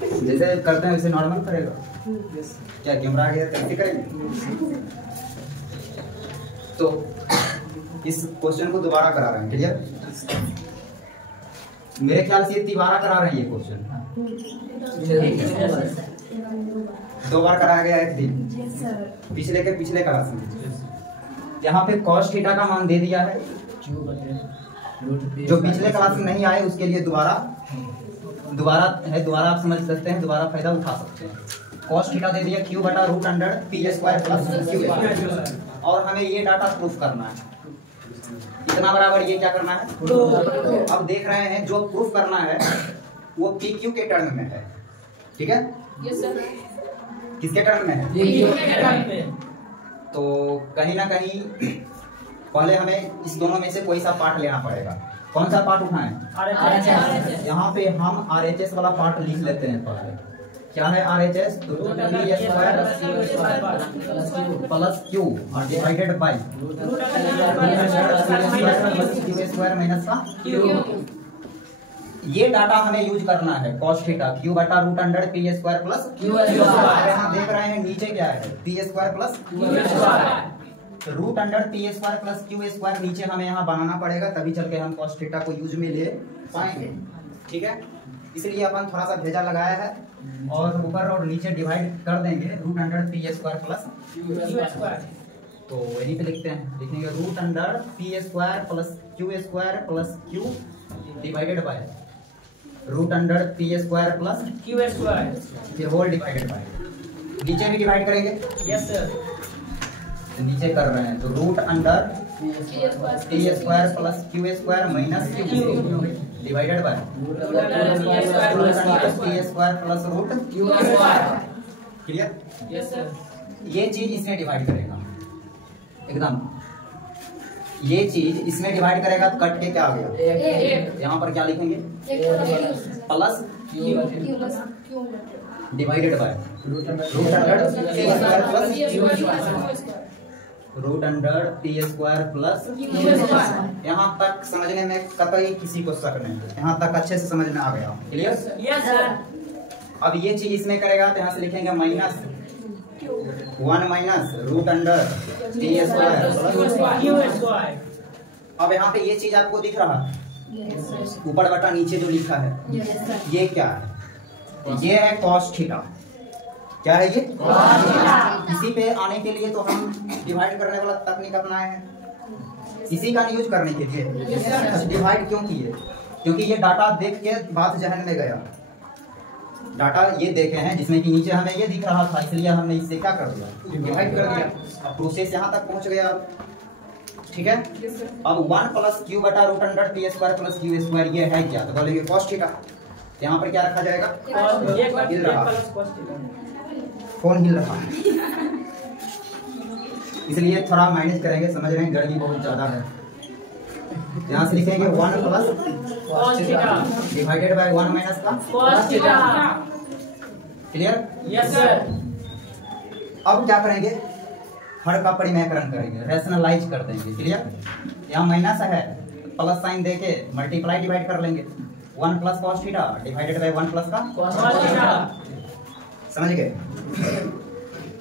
जैसे करते हैं वैसे नॉर्मल करेगा। क्या कैमरा आ गया कैसे करेंगे? तो इस क्वेश्चन को दोबारा करा रहे हैं, क्लियर? मेरे ख्याल से ये तिबारा करा रहे हैं ये क्वेश्चन। 2 बार कराया गया है, पिछले के पिछले क्लास में। यहाँ पे cos थीटा का मान दे दिया है, जो पिछले क्लास में नहीं आए उसके लिए दोबारा आप समझ सकते हैं, दोबारा फायदा उठा सकते हैं। cos थीटा दे दिया q बटा root under P square plus Q, और हमें ये डाटा प्रूफ करना है। इतना बराबर ये क्या करना है? अब देख रहे हैं जो प्रूफ करना है वो पी क्यू के टर्म में है, ठीक है? Yes sir. किसके टर्म में है? तो कहीं ना कहीं पहले हमें इस दोनों में से कोई सा पार्ट लेना पड़ेगा। कौन सा पार्ट उठाएं? यहाँ पे हम RHS वाला पार्ट लिख लेते हैं पहले। क्या है RHS? तो प्लस क्यू और डिवाइडेड बाई स्क्वायर माइनस का क्यू। ये डाटा हमें यूज करना है cos थीटा q बटा root under P square plus Q. यहाँ देख रहे हैं नीचे क्या है? P square plus Q square. Root under P square plus Q square नीचे हमें यहाँ बनाना पड़ेगा, तभी चल के हम cos थीटा को यूज में ले पाएंगे, ठीक है? इसलिए अपन थोड़ा सा भेजा लगाया है और ऊपर और नीचे डिवाइड कर देंगे root under P square plus Q square. तो वही पे लिखते हैं, लिखेंगे root under P square plus Q divided by root under P square plus Q square, फिर होल डिवाइडेड बाय। नीचे भी डिवाइड करेंगे। Yes sir. तो नीचे कर रहे हैं तो root under P square plus Q square minus Q divided by P square plus root Q square. Clear? Yes sir. ये चीज इसमें डिवाइड करेगा एकदम, ये चीज इसमें डिवाइड करेगा तो कट के क्या आ गया? यहाँ पर क्या लिखेंगे? Plus divided by root under P square plus यहाँ तक समझने में कतई किसी को शक नहीं, यहाँ तक अच्छे से समझ में आ गया। क्लियर? Yes sir. अब ये चीज इसमें करेगा तो यहाँ से लिखेंगे minus 1 minus root under P square. अब यहाँ पे ये चीज आपको दिख रहा है, ऊपर बटा नीचे जो लिखा है, ये क्या है? ये है cos थीटा। क्या है ये? इसी पे आने के लिए तो हम डिवाइड करने वाला तकनीक अपनाए हैं, इसी का यूज करने के लिए। डिवाइड क्यों किए? क्योंकि ये डाटा देख के बात जहन में गया, डाटा ये देखे हैं जिसमें कि नीचे हमें ये दिख रहा था, इसलिए हमने इससे क्या कर दिया? डिवाइड कर दिया। अब प्रोसेस यहाँ तक पहुँच गया, ठीक है? अब 1 प्लस क्यू बटा root under P square plus Q square ये है क्या? तो बोलेंगे cos थीटा। यहाँ पर क्या रखा जाएगा? हिल रहा, फोन हिल रहा है, इसलिए थोड़ा माइनस करेंगे। समझ रहे हैं गर्मी बहुत ज्यादा है। यहाँ से लिखेंगे 1 प्लस डिवाइडेड बाय 1 माइनस का cos theta. Clear? Yes sir. अब क्या करेंगे? हर का परिमेयकरण करेंगे, रैशनलाइज कर देंगे। क्लियर? यहाँ माइनस है प्लस साइन देके मल्टीप्लाई डिवाइड कर लेंगे। 1 plus cos theta divided by 1 plus का cos थीटा। समझ गए?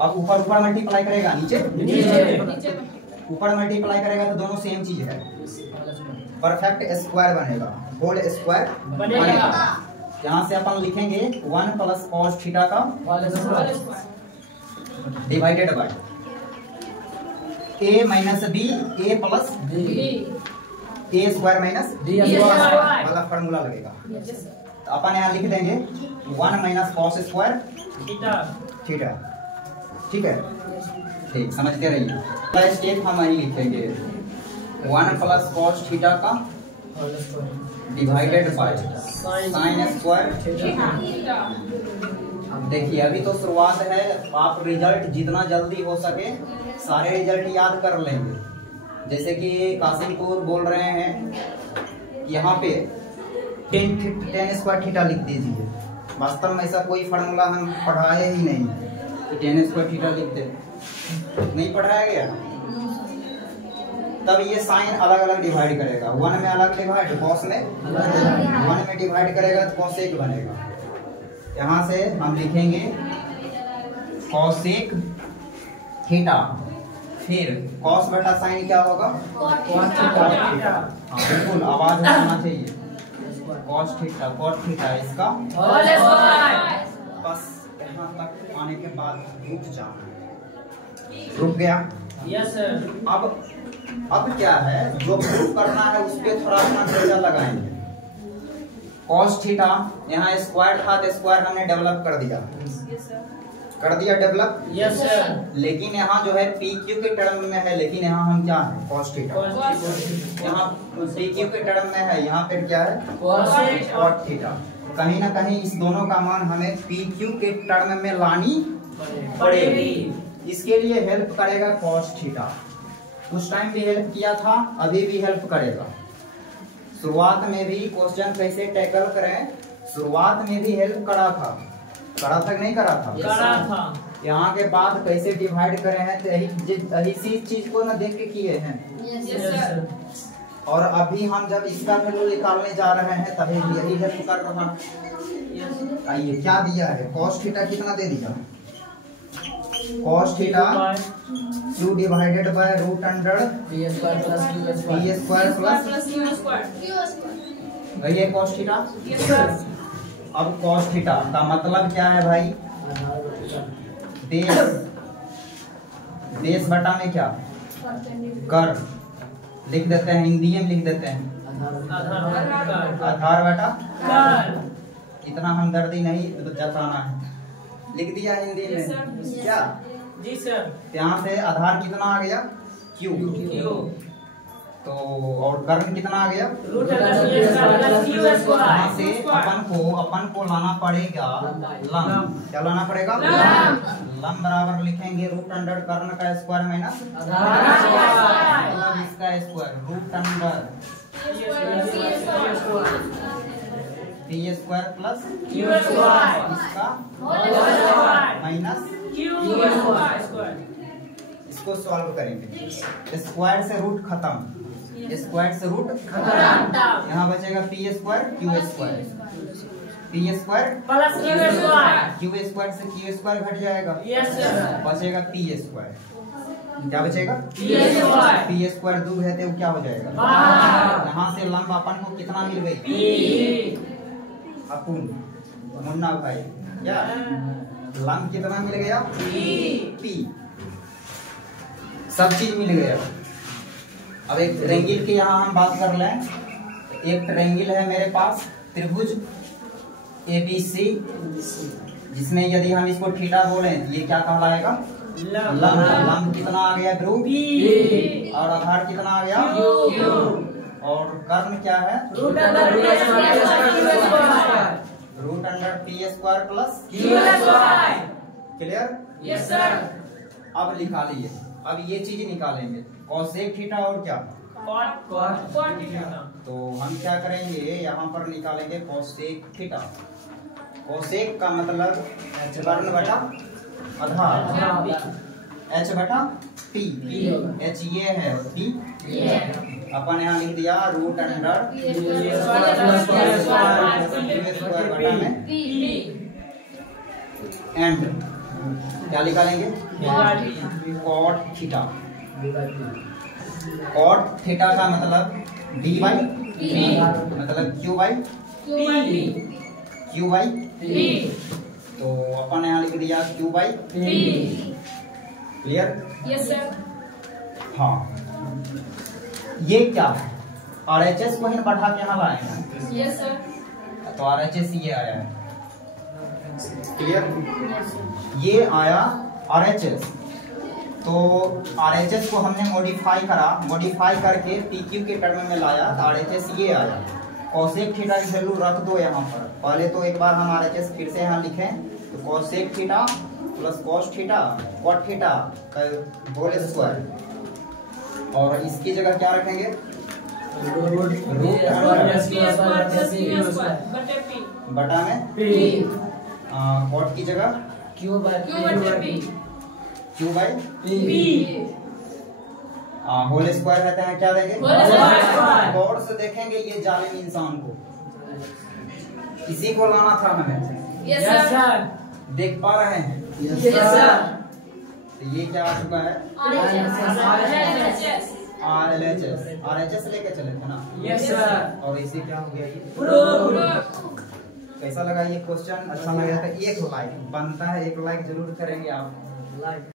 अब ऊपर ऊपर मल्टीप्लाई करेगा, नीचे ऊपर मल्टीप्लाई करेगा तो दोनों सेम चीज है, परफेक्ट स्क्वायर बनेगा, होल स्क्वायर बनेगा। यहाँ से अपन लिखेंगे 1 प्लस cos थीटा का divided by a minus b a plus b a square minus b वाला फॉर्मूला लगेगा। तो अपन यहाँ लिख देंगे 1 माइनस cos स्क्वायर थीटा। ठीक है? ठीक, समझते रहिए। पहला स्टेप हम यही लिखेंगे 1 प्लस cos थीटा का divided by sine square theta. देखिए अभी तो शुरुआत है, आप रिजल्ट जितना जल्दी हो सके सारे रिजल्ट याद कर लेंगे। जैसे कि कासिमपुर बोल रहे हैं यहाँ पे 10 स्क्वायर थीटा लिख दीजिए। वास्तव में ऐसा कोई फार्मूला हम पढ़ाए ही नहीं कि 10 स्क्वायर थीटा लिख दे, नहीं पढ़ाया गया। तब ये साइन अलग अलग डिवाइड करेगा, 1 में अलग डिवाइड, cos में 1 में डिवाइड करेगा तो cos 1 बनेगा। यहाँ से हम लिखेंगे कॉसेक थीटा, फिर कॉस बटा साइन क्या होगा, कॉस थीटा। हाँ बिल्कुल आवाज होना चाहिए, कॉस थीटा कॉट थीटा इसका बस यहाँ तक आने के बाद रुक जाना है। रुक गया? Yes sir. अब क्या है, जो प्रूफ करना है उस पर थोड़ा अपना नजर लगाएंगे। कॉस थीटा यहाँ स्क्वायर था तो स्क्वायर हमने डेवलप कर दिया, कर दिया डेवलप। Yes sir. लेकिन यहाँ जो है पी क्यू के टर्म में है, लेकिन यहाँ हम क्या है कॉस थीटा, यहाँ पी क्यू के टर्म में है, यहाँ पे क्या है कॉट थीटा। कहीं ना कहीं इस दोनों का मान हमें पी क्यू के टर्म में लानी पड़ेगी। इसके लिए हेल्प करेगा कॉस थीटा, उस टाइम भी हेल्प किया था, अभी भी हेल्प करेगा। शुरुआत में भी क्वेश्चन कैसे टैकल करें, शुरुआत में भी हेल्प करा था कि नहीं करा था? करा था। यहाँ के बाद कैसे डिवाइड करे हैं तो यही चीज को ना देख के किए हैं। Yes sir. और अभी हम जब इसका वैल्यू निकालने जा रहे हैं तभी यही हेल्प कर रहा। आइए क्या दिया है, कॉस थीटा कितना दे दिया, cos theta q divided by root under P square plus q square वही है कॉस थीटा। अब कॉस थीटा का मतलब क्या है भाई, बेस बटा में क्या कर लिख देते हैं, हिंदी में लिख देते हैं आधार बटा कर। इतना हमदर्दी नहीं जताना है, लिख दिया हिंदी में क्या जी सर। यहाँ से आधार कितना आ गया क्यू, तो और कर्ण कितना आ गया रूट अंडर यहाँ से अपन को लाना पड़ेगा लंब, क्या लाना पड़ेगा लंब बराबर लिखेंगे रूट अंडर कर्ण का स्क्वायर माइनस इसका square root under P square plus Q square इसका माइनस इसको सॉल्व करेंगे, स्क्वायर से रूट खत्म, स्क्वायर से रूट खत्म, यहाँ बचेगा P square Q square, P square plus Q square से क्यू स्क्वायर घट जाएगा, यस सर। बचेगा पी स्क्वायर, क्या बचेगा पी स्क्वायर दूर है तो क्या हो जाएगा, यहाँ से लंब अपन को कितना मिल गई अपुन मुन्ना भाई, क्या लंब कितना मिल गया पी, सब चीज मिल गया। अब एक ट्रायंगल की यहाँ हम बात कर लें, एक ट्रायंगल है मेरे पास त्रिभुज ABC, जिसमें यदि हम इसको थीटा बोले तो ये क्या कहलाएगा लंब कितना आ गया ब्रो और आधार कितना आ गया और कर्ण क्या है root under P square plus clear. Yes sir. अब निकालिए, अब ये चीज निकालेंगे कॉसेक थीटा और क्या कॉट तो हम क्या करेंगे यहाँ पर निकालेंगे कॉसेक थीटा। कॉसेक का मतलब कर्ण बटा आधार, h बटा p, h ये है और p अपन यहाँ लिख दिया रूट अंडर स्क्वायर बटा में एंड क्या निकालेंगे कॉट थीटा। कॉट थीटा का मतलब d बाई मतलब q बाई तो अपन यहाँ लिख दिया q by clear. Yes sir. हाँ ये क्या है RHS को ही बढ़ा के यहाँ लाएंगे, यस सर। तो RHS ये आया है क्लियर, ये आया RHS। तो RHS को हमने मॉडिफाई करके PQ के टर्म में लाया तो RHS ये आया। कॉसेक थीटा की वैल्यू रख दो यहाँ पर, पहले तो एक बार हम RHS फिर से यहाँ लिखें तो cosec theta plus cos theta cot theta का होल स्क्वायर और इसकी जगह क्या रखेंगे बटा में कॉट की जगह क्यू बाई होल स्क्वायर रहते हैं, क्या देंगे गौर से देखेंगे ये जालिम इंसान को, इसी को लाना था हमें, Yes, sir. देख पा रहे हैं? Yes, sir. तो ये क्या आ चुका है? RHS. RLHS लेके चले थे ना? Yes, sir. और इसे क्या हो गया ये? Proof. कैसा लगा ये क्वेश्चन? अच्छा लगा तो एक लाइक बनता है, एक लाइक जरूर करेंगे आप।